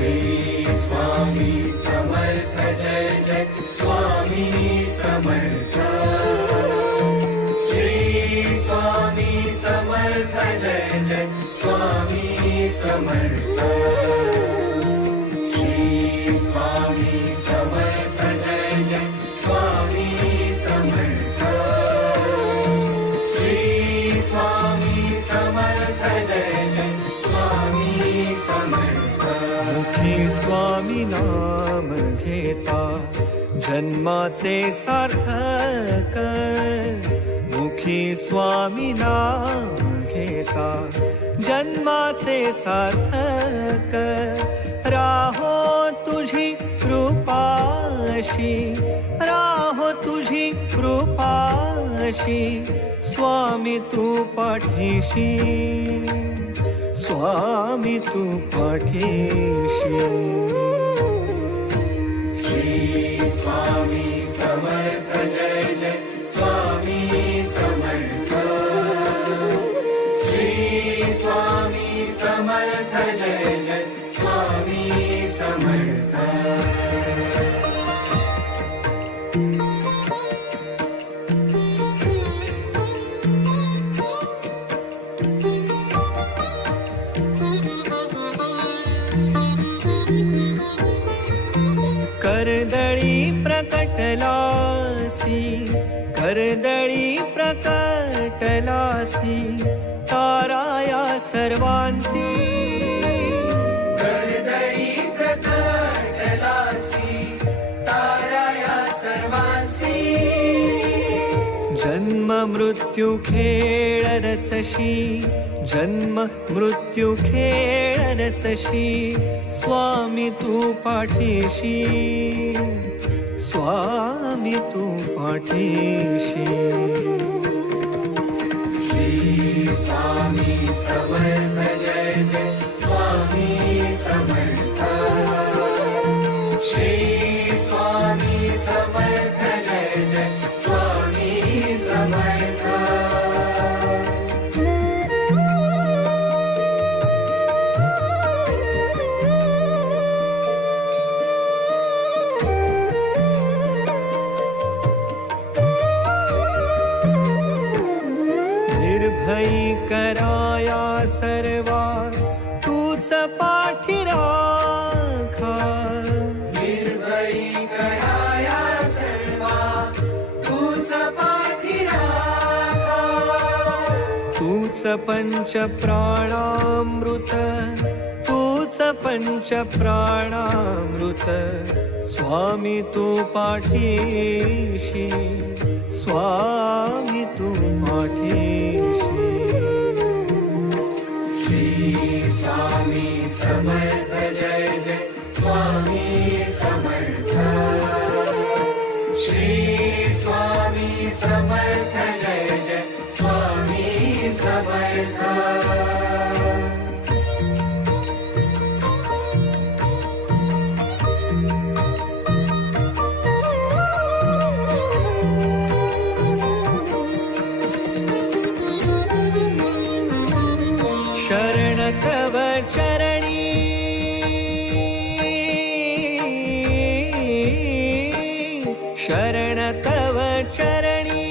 स्वामी समर्थ जय जय स्वामी समर्थ श्री स्वामी समर्थ जय जय स्वामी समर्थ श्री स्वामी समर्थ जय जय स्वामी समर्थ श्री स्वामी समर्थ जय जय स्वामी समर्थ मुखी स्वामी नाम घेता जन्माचे सार्थक मुखी स्वामी नाम घेता जन्माचे सार्थक राहो तुझी कृपाशी राहो तुझी कृपाशी स्वामी तू पाठीशी स्वामी तू पाठीशी श्री स्वामी समर्थ जय जय स्वामी समर्थ श्री स्वामी समर्थ जय जय स्वामी समर्थ कर्दळी प्रकटलासी कर्दळी प्रकटलासी ताराया सर्वांची कर्दळी प्रकटलासी ताराया सर्वांसी जन्म मृत्यू खेळ रचशी जन्म मृत्यू खेळ रचशी स्वामी तू पाठीशी स्वामी तू पाठीशी श्री स्वामी समर्थ जय जय स्वामी समर्थ श्री स्वामी समर्थ जय जय स्वामी समर्थ निर्भयी कराया सर्वा तूच पाठी राखा निर्भयी कराया सर्वा तूच पाठी राखा तूच पंच प्राणामृत तूच पंच प्राणामृत स्वामी तू पाठीशी स्वामी तू पाठीशी श्री स्वामी समर्थ जय जय स्वामी समर्थ श्री स्वामी समर्थ जय जय स्वामी समर्थ शरण तव चरणी शरण तव चरणी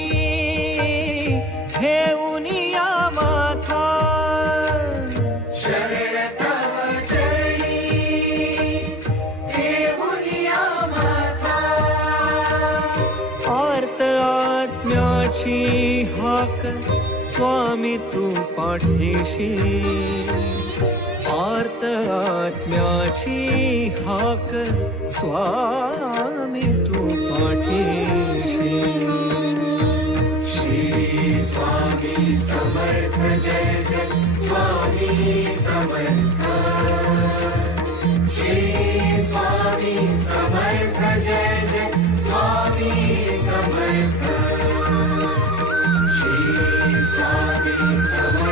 घेऊनिया माथा शरण तव चरणी घेऊनिया माथा आर्त आत्म्याची हाक स्वामी तू पाठीशी आर्त आत्म्याची हाक स्वामी तू पाठीशी श्री स्वामी समर्थ जय जय स्वामी समर्थ श्री स्वामी समर्थ जय जय स्वामी समर्थ श्री स्वामी समर्थ